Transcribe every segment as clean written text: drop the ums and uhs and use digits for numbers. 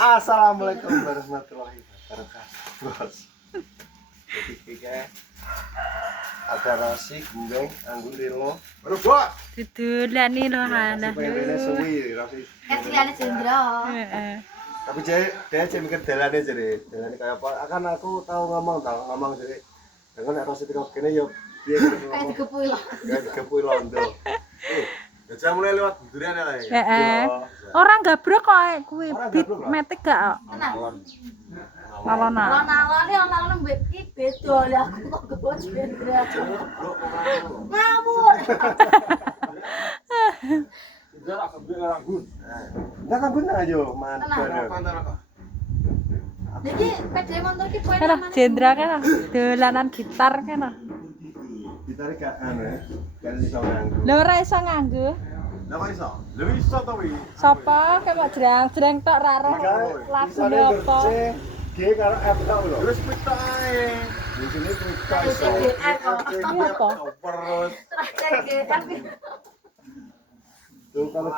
Assalamualaikum warahmatullahi wabarakatuh. Bos. Jadi kayak ada nasi gembeng anggur lilo. Berubah. Didulani lho Nasi pengennya suwi nasi. Kasihane Jendro. Heeh. Tapi dia mikir dalane jadi. Dalane kayak apa? Akan aku tahu ngomong jadi. Dengan nasi tengok kene yo piye Kayak digepui lho. kayak digepui londo. Ya mulai lewat durian ya. Heeh. Ora gabrok kok kuwi bit metik gak kok. Nalona. Alon-alone ana mbek iki beda lho aku kok gebo Jendro. Ngawur. Enggak kan aja, mantap. Jadi pede motor iki poin Kan Jendra kan dolanan gitar kan. Ditarik gak anu ya. Kan iso nganggo. Lho ora iso nganggo. Lah kok iso? Lha iso to wi. Sapa kek mau jrang-jreng tok ra roh lagune apa. G karo F tok lho. Wis pita ae. Di sini pita iso. Ini apa? Terus GF. tuh kalau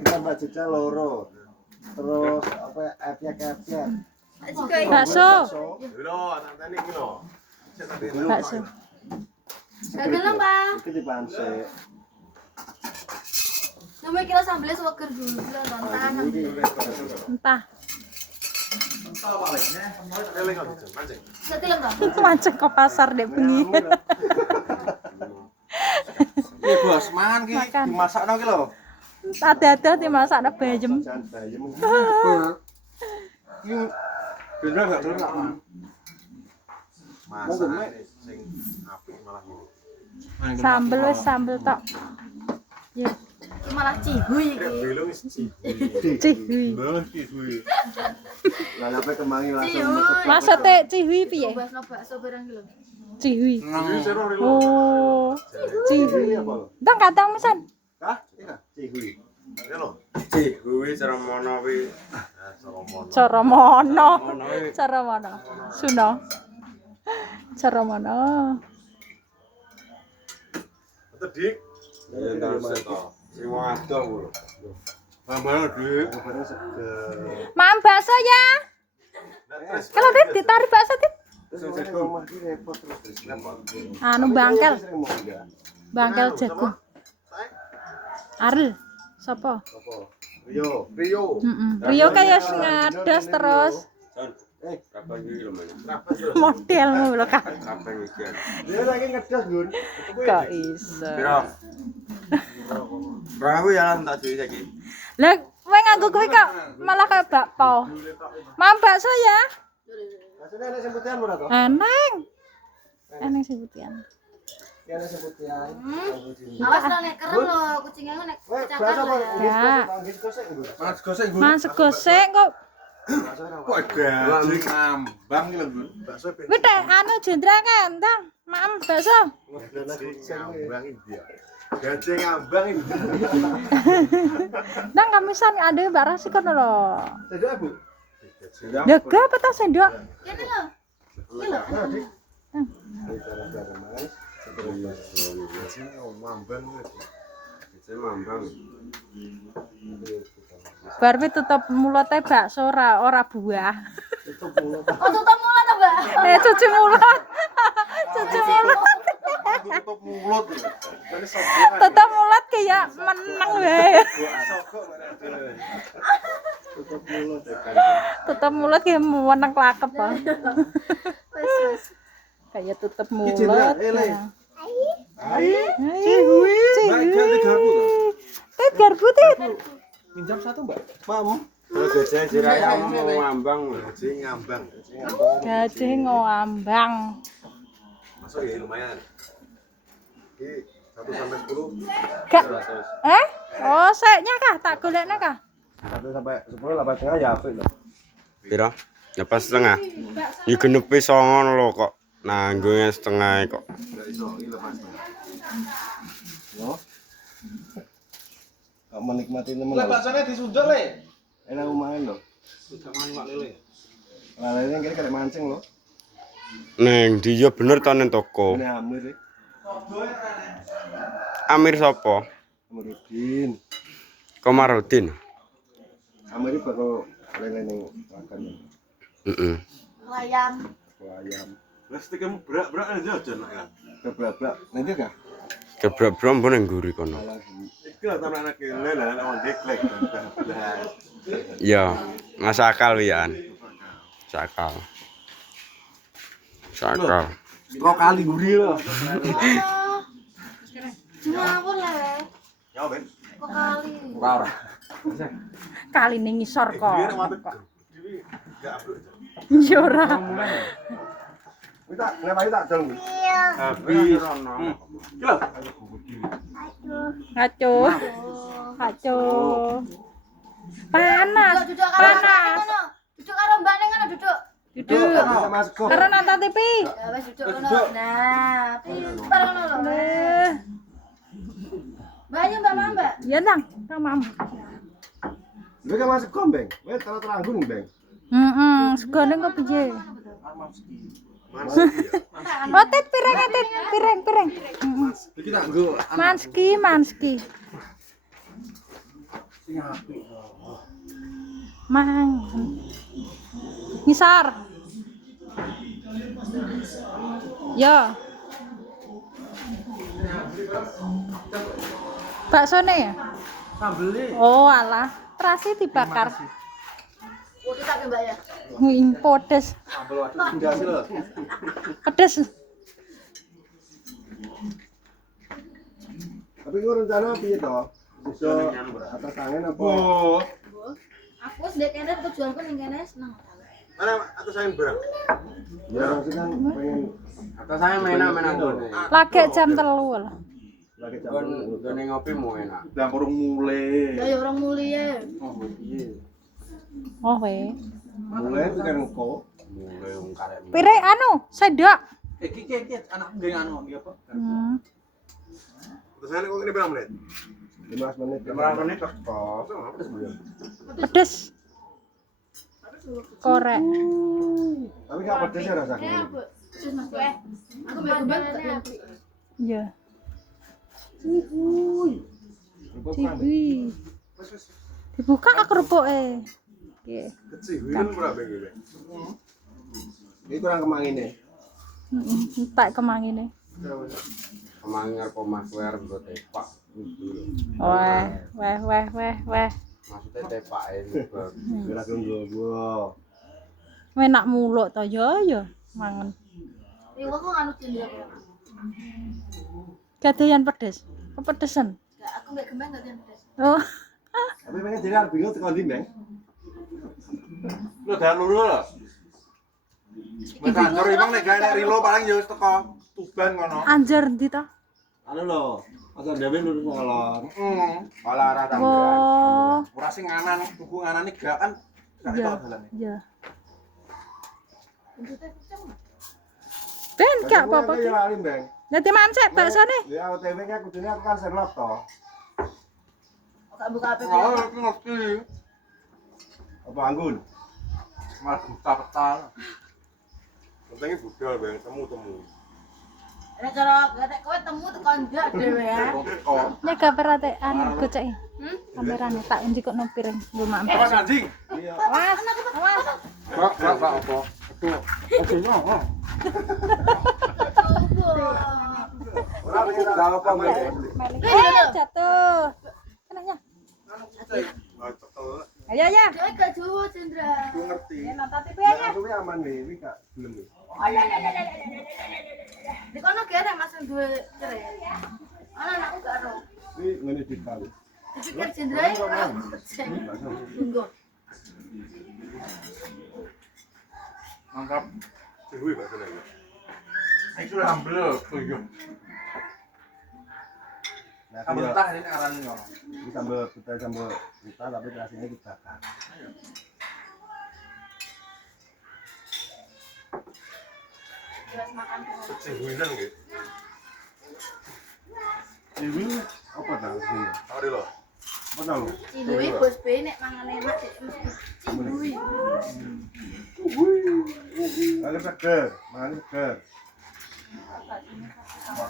kita Mbak Cica loro. Terus apa F-nya. Bakso. Lho, tantene iki lho. Bakso. Gagal Mbak. Iki dipanse. Cuma kira sambelnya sewager dulu tonton. Entah. Bisa tilem toh? Mancing ke pasar dek bengi. Iya bos, mangan ki Makan. dimasakno ki lho. Ada-ada dimasakno bayem. Jangan bayem. Iki bener gak terus tak. Masak sing apik malah ngono. Sambel wis sambel tok. Ya, Malah cihuy iki. Belum sih. cihui. Belum sih. Lah sampai kemangi langsung. Cihuy. Maksudnya cihui piye? Basno bakso barang iki lho. Cihui. Cihui seru lho. Oh, Cihui cihui. apa lho? Ndang kadang mesan. Hah? Iya, cihui. Iya lho. Cihui cara mono wi. Cara mono. Cara mono. Suno. Cara mono. Tedik. Iya entar seto. Sing wadah lho. Mambal Dik. Mam bakso ya. Kalau Dit ditarik bakso Dit. Anu bangkel. Bangkel jagung. Aril. Sapa? Rio. Rio kayak ngadas terus. Kapan iki lho, Mas? Modelmu lho Kak. Kapan iki? Dia lagi ngedas, Gun. Kok iso. Piro? Berapa ya lah tak duwe saiki? Lah, kowe nganggo kuwi kok malah kayak bakpao. Mam bakso ya. Maksudnya ada sebutan ora to? Eneng. Eneng sing putihan. Ya ada sebutan. Awas lo nek keren lo kucingnya nek cakar lo ya. Mas gosek, Gun. Mas gosek kok Kok gaji ngambang iki lho, Gun. Bakso ben. kuwi tek anu jendra kan, Tang. Mam bakso. Ngambang iki. Gaji ngambang iki. Tang kamisan ada Mbak Rasi kono lho. Sendok, Bu. Lega apa ta sendok? Kene lo. Iki lho. Bar pi tutup mulute bakso ora buah. Oh tutup mulut ta, Mbak? Cuci mulut. Cuci mulut. Tutup mulut. Tutup mulut kayak meneng wae. Tutup mulut. Tutup mulut kayak meneng klakep kok. Wes. Kayak tutup Iki mulut. jendra, ele. Cihui. Ganti garpu to. Tit garpu tit. Minjam satu, Mbak. Mam. Kalau gajah jiraya mau ngambang, gaji ngambang. Gajah ngambang. Masuk ya lumayan. Ini 1 sampai 10. Gak. Oh, seknya kah? Tak golekne kah? 1 sampai 10 lah setengah ya apik lho. Piro? Ya pas setengah. Ya genepi 9 lho kok. Nanggungnya setengah kok. Enggak iso iki lepas. Yo. Kok menikmati temen. Lah baksone disundul le. Enak lumayan lho. Sudah maning Pak Lele. Lah lele kene karek mancing lho. Neng dia bener ta nang toko. Ini Amir. Amir sapa? Amirudin. Komarudin. Amir bakal Lele ning makan. Heeh. Ayam. Ayam. Wes tekem brak-brak aja aja nak ya. Kebrak-brak. Nanti enggak? Gebrak brom pun yang guri kono. Iki lah anak kene lah anak wong deklek. Iya, masakal wian. Sakal. Sakal. Tro kali guri lho. Cuma apa lah? Ya ben. Kok kali? Ora. Kali ning ngisor kok. Dia nek mati. Dewi gak abruk. Yo ora. Wis tak nglewahi tak dong. Habis. Iki lho. Ngaco. Ngaco. Panas. Duduk karo mbak ngono. Duduk karo mbak ning ngono duduk. Duduk. Masuk. Karena nonton TV. Ya wis duduk ngono. Nah, pinter ngono lho. Mbaknya mbak Mbak. Ya nang, tamam. Lha kan masuk kombeng. Wis terang-teranggung, Bang. Segone kok piye? Oh, tit pireng, tit. Pireng. Iki tak nggo Manski. sing apik. Mang. Ngisar. Yo. Baksone ya? Sambele. Oh, alah. Terasi dibakar. Oke tak Mbak ya. Wing pedes. Sambel waduh ndas lho. Pedes. Tapi ku rencana piye to? Iso atas angin apa? Oh. Aku wis ndek kene tujuanku ning kene seneng. Mana atas angin berang? Ya maksudnya kan pengen Atas saya mainan gone. Lagi jam 3 lah. lagi Gone ngopi mau enak. Dan urung mulai. Ya orang mulia. Oh piye? Oh, we. Mulai kan kok. Mulai wong karek. Pire anu, sendok. Iki anak nggawe anu iki apa? Atas angin kok ini berapa menit? 15 menit. 15 menit teko. Pedes. Korek. Tapi gak pedes ya rasanya. Terus Mas Kowe. Aku mbak Mbak. Ya. Rupa kan. Diwi. Dibuka kerupuke. Nggih. Kecil kan berapa iki? Ini kurang kemangine. Tak kemangine. Kemangin arep omah kowe arep nggo tepak. Weh. Maksudnya tepake juga. Kira gua. Enak muluk to ya mangan. Iwa kok anu cendera. Gadeyan pedes. Kepedesan. Enggak, aku mbak Gembang enggak yang pedes. Oh. Tapi pengen jadi arep bingung tekan ndi, Bang? Lu dalan luru lho. Wis kantor emang nek gawe nek rilo paling ya wis teko Tuban ngono. Anjir ndi to? Anu lho, Pasar Dewi lurus ngalor. Malah arah tangga. Oh. Ora sing nganan, tuku nganane gak kan gak Iya. tau dalane. Iya. Ben gak apa-apa. Ya lali, Bang. Nanti mancek baksone. Ya OTW kan kudune aku kan senlok to. Enggak buka HP. Oh, aku ngerti. Apa anggun? Malah buta petal. Pentingnya budal bang, temu. Nek cara gatek kowe temu tekan ndak dhewe ya. Kok Nyega perate anu goceki. Kamerane tak njikokno piring nggo mampir. apa anjing? Iya. Awas. Bak apa? Aduh. Oke, no. Ora pengen apa, Bang. Jatuh. Kenanya? Ayo ya. Dia gak Jawa Cendra. Aku ngerti. Nonton TV Ya aja. aku aman nih, iki gak gelem nih. Di kono gak Mas duwe cerai. Ana anakku gak ero. Ini ngene dikali. Dipikir Cendra ora pecah. Tunggu. Mantap. Dewi bahasa lagi. Iki sambel tuyul. Nah, Sambel iya. tah ini arane ngono. Ini sambal kita tapi rasanya dibakar. Sejengguinan gitu. Ini apa tau sih? Ada loh. Apa tau? Ciduwi bos B nek mangan enak cek ciduwi. Lagi seger, manis seger.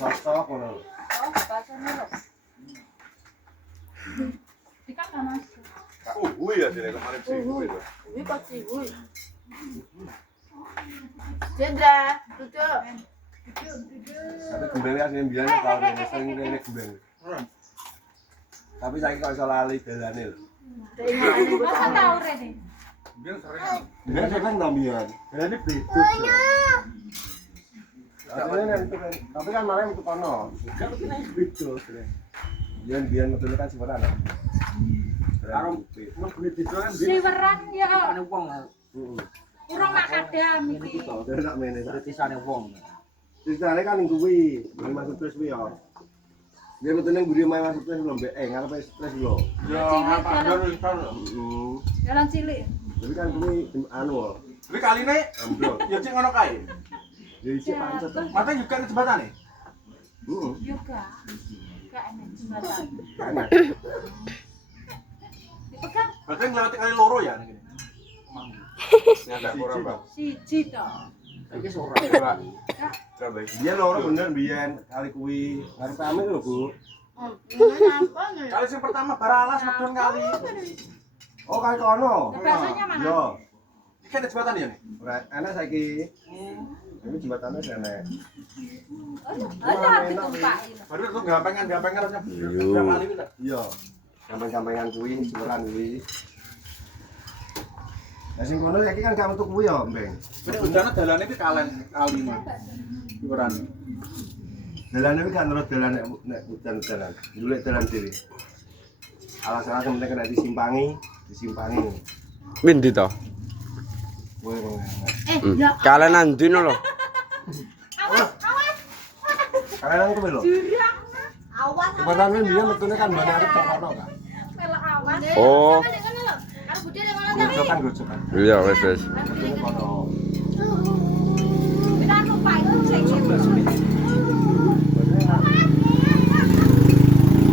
Sosok ngono. Wih ya sini kemarin sih. Ini kok ciwi. Jendra, duduk. Tapi gembengnya asli biasanya kalau ini sering ini gembeng. Tapi saya kok iso lali dalane lho. Masa tahu Rene? Biar sering. Biar saya kan nambian. Dalane beda. Tapi kan malah itu kono. Enggak tapi nek beda. Biar metune kan sebenarnya. Karo mau kulit itu kan Siweran ya. Ana wong. Urung makadam iki. dari tak mene. Kritisane wong. Ceritane kan ning kuwi, masuk terus kuwi ya. Dia metune mburi main masuk terus lho, mbek ngarepe stres lho. Ya apa dulu kan. Jalan cilik. Jadi kan kuwi anu lho. Tapi kali ini Ambrol. ya cek ngono kae. Ya isi pancet. Mata juga ke jembatane. Heeh. Yoga. Gak enak jembatan. Enak. Dipegang Berarti ngelewati kali loro ya ning kene. Ya ada kurang, Bang. siji to. Iki sore. Dia loro bener biyen kali kuwi ngarepe ame lho, Bu. Kali sing pertama baralas medon kali. Oh, kali kono. Bahasanya mana? Yo. Iki ada jembatan ya nih. Ora enak saiki. Ini jembatannya enak. Ada ditumpakin. Baru itu gampengan harusnya. Yo. Berapa kali kita? Iya. Gampang-gampangan kuwi seberan kuwi. Lah sing kono saiki kan gak metu kuwi ya, Mbeng. Nek bencana dalane iki kali ini. Ukuran. Dalane iki kan terus dalan nek hujan-hujanan. Golek dalan dhewe. Alasan penting kena disimpangi. Pindi to? Kowe kok. Kalian andino lho. Kalian kuwi lho. Jurang. Awas. Jembatan kuwi biyen metune kan mbane arep kok kono kan. Melok awas. Oh. Karo budhe nang ngono Gojokan. Iya wes. Metune kono. Kita numpak sing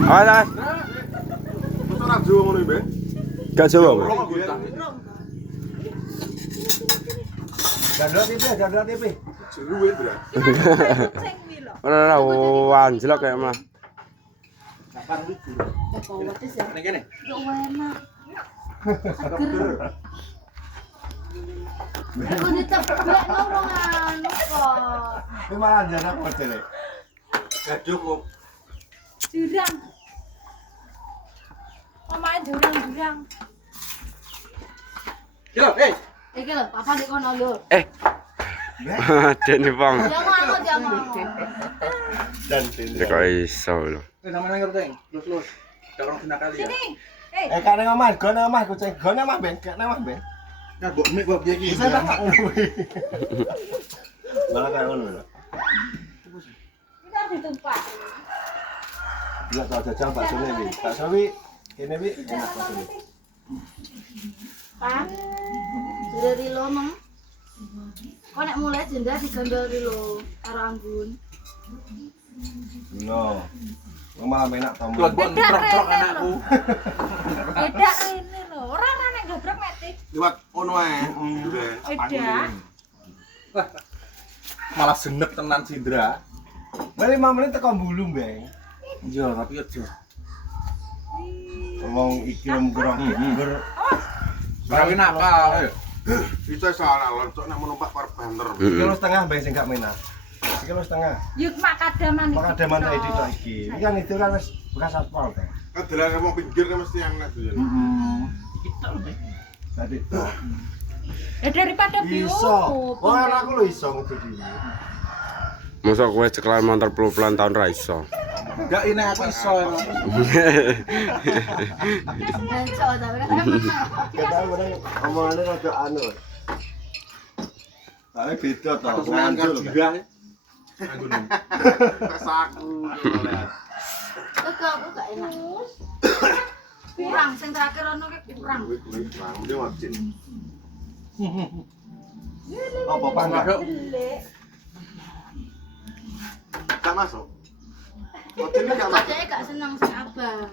Alah, Terus ora Jawa ngono iki, Mbak. gak Jawa. Bang. Jadwal TV. Jeruwe, Bro. sing wi lho. Ora anjlok kayak mah. Kapan iki? Ning kene. Yo enak. Aku ditebak ngomong anu kok. Ini malah jarak modele. Gaduh kok. Jurang. Omae jurang-jurang. Kira, Iki lho, papa di kono lho. Dene Bang. Jangan mau. Dan Ya kok iso lho. namanya ngerti, lus. Dorong kena kali ya. Eh kan nang omah, gone omah kucing, gone omah ben, gak nang omah ben. Nah, mbok mik kok piye iki? Bisa tak ngono kuwi. Malah kayak ngono lho. Kita ditumpak. Bila tak jajang bakso wi. Bakso wi kene wi enak bakso wi. Pak. Sudah rilo mong. Kok nek mulai jenda digandol rilo karo anggun. No. Malah enak to. Buat trok-trok anakku. Beda ini lho. Ora nek gobrok metik. Liwat ono ae. Beda. Malah genep tenan Cindra. Bali 5 menit teko bulu, Bang. Iya, tapi aja. Ngomong iki lem-gerong ger. Berapa nakal ya? Bisa salah loncok nek menumpak par banter. Kilo setengah Bang sing gak menak. Kilo setengah. Yuk makadaman iki. Makadaman tak itu iki. Iki kan itu kan wis bekas aspal teh. Kan dalan wong pinggir kan mesti enak tuh ya. Kita lho. Tadi Ya daripada bio. iso. Oh, anakku lho iso ngono iki. Mosok kowe ceklan montor pelan tahun ra iso. Enggak ini aku iso emang. Cok tapi kan Kita bener omongane rada anu. Tapi beda to, Aku nganjul. juga. Aku nih. Saku. kok aku gak enak. Kurang sing terakhir ono ki kurang. Dia wajib. Apa pangkat? Gak masuk. Wajib ini gak masuk. Dia gak seneng sing abang.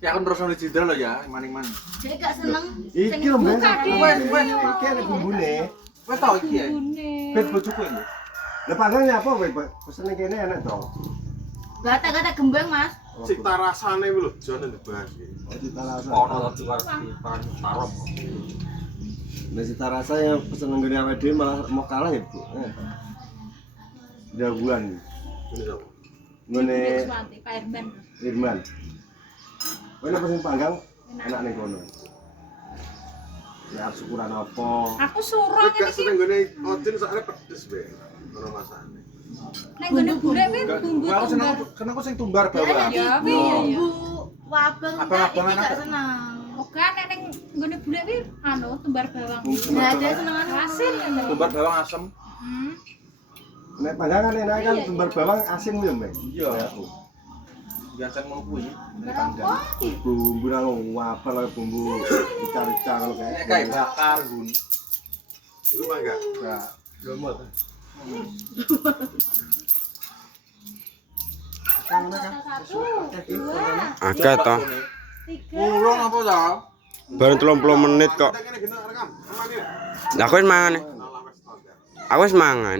Ya aku terus sama Cindra lo ya, maning-maning. Dia gak seneng Iki lho, Mbak. Wes. Iki ada bumbune. Wes tau iki ya. Bet bojoku ini. Lah panggangnya apa kowe? Pesene kene enak to. gata-gata gembeng mas. Cita rasane kuwi lho, Jon ndebas iki. Oh, cita rasa. Ono tadi warti pan tarom. Nah, cita rasa yang pesen nggone awake dhewe malah mau kalah ya, Bu. Daguan. Ini sapa? Ngene Pak Irman. Irman. Kowe nek pesen panggang enak ning kono. Ya syukuran apa? Aku suruh Nek ngene gak seneng nggone Odin sakare pedes wae. Ono masane. nek gone bule kuwi bumbu Aku seneng tumbar. seneng kok sing tumbar bawang. Ya piye ya. Wabeng Abang-abang iki enak gak kok. seneng. Oke nek ning gone bule kuwi anu tumbar bawang. Ya ada senengan Asin ngono. Tumbar bawang asem. Nek panggang kan enak kan sumber bawang asin yo, Mbak. Iya. Biasa ngono kuwi. Bumbu nang wapel kaya bumbu rica-rica ngono kae. Kayak bakar gun. Lu mangga? Nah, lumut. Akeh to. Urung apa ta? Bareng 30 menit kok. Kene genah rekam. Amane. Lah aku wis mangan. Aku wis mangan.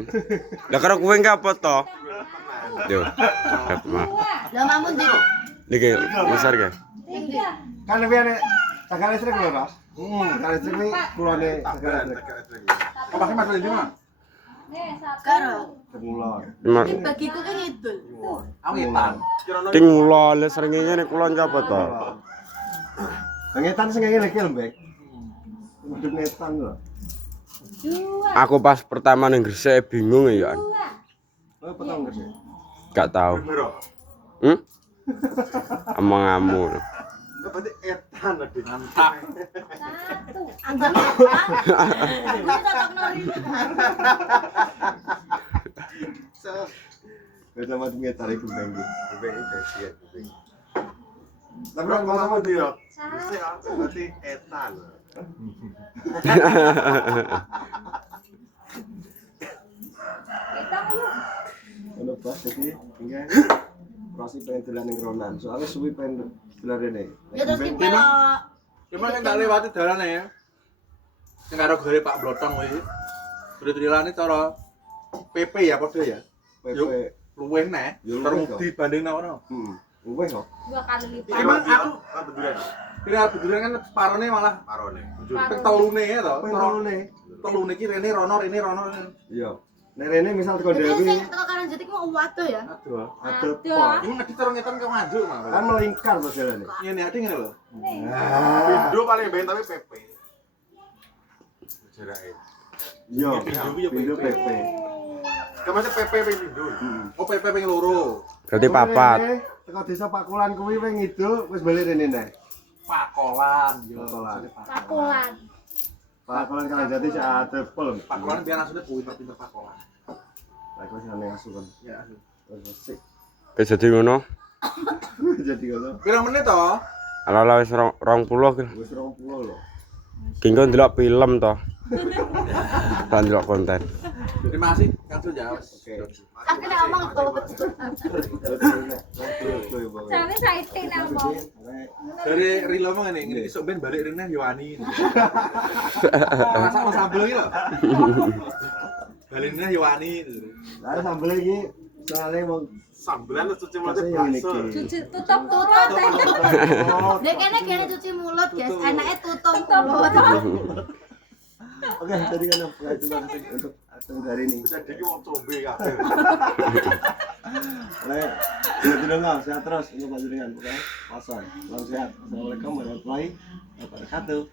Lah karo kowe engko apa to? Yo. Lah mamun di. Niki besar ke? Kan lebih ane tegal listrik lho, Pak. Tegal listrik iki kulone tegal listrik. Kok pakai mas lagi mah? Karo. Kemulon. Iki bagiku kan ngidul. Awitan. Ting mulo le sering ngene kulon apa to? Pengetan sing ngene iki lho, Mbak. Hidup netan lho. Aku pas pertama ning Gresik bingung ya. Oh, potong gede. Gak tahu. Amang-amu. Berarti etan lagi. Mantap. Anggap apa? Aku tetap nori. Beda macam ngetar iku Bang. Beng besian beng. Tapi kan sama dia. Mesti aku berarti etan. Ono pas iki enggak. Proses pengen dolan ning Ronan. Soalnya suwi pengen dolan rene. Ya terus ki pelok. Cuman yang tak lewati dalane ya. Sing karo gare Pak Blotong kuwi. Dritrilane cara PP ya padha ya. PP. Luwih neh. Yo, luwih Terus dibanding nang ono. Luwih kok. 2 kali lipat. Emang aku beduran. Kira beduran kan separone malah parone. Ping telune ya to. Pengelone. Telune iki rene rono rene rono. Iya. Nek rene misal teko Tapi Dewi, sing teko kanan jati mau waduh ya. Aduh. ada Aduh. pol. Ini ngedit terus ngetan ke nganjuk mah. Kan melingkar to jalane. Ngene ati ngene lho. Pindo paling ben tapi PP. Jarake. Iya, Pindo pindo PP. Kemana PP ping pindo? Oh PP ping loro. Berarti papat. Teko desa Pakulan kuwi wing ngidul wis bali rene neh. Pakolan yo. Pakolan. Pakulan. Pakulan kan jadi ada pol. Pakolan biar asune pinter-pinter pakolan. Lah wis ana asukan. Ya. Wis sik. Wis dadi ngono. Jadi ngono. Pirang menit to? Ala-ala wis 20 ki. Wis 20 lho. Kengko ndelok film to. Lan ndelok konten. Terima kasih Kang Suja. Oke. Aku nek omong tuh. Soalnya saiki nek omong. Dari Rilo mah ngene, esuk ben balik rene yo wani. Masak sambel iki lho. Balik rene yo wani. Lah sambel iki soalnya mau Sambelan terus cuci Masih yang ini, Ki. Cuci tutup mulut. Dek kene cuci mulut, guys. Enake tutup mulut. Oke, tadi kan terima kasih untuk acara hari ini. Bisa diki wong combe kabeh. Lah, jadi enggak sehat terus untuk panjenengan, oke? Pasar. Salam sehat. Assalamualaikum warahmatullahi wabarakatuh.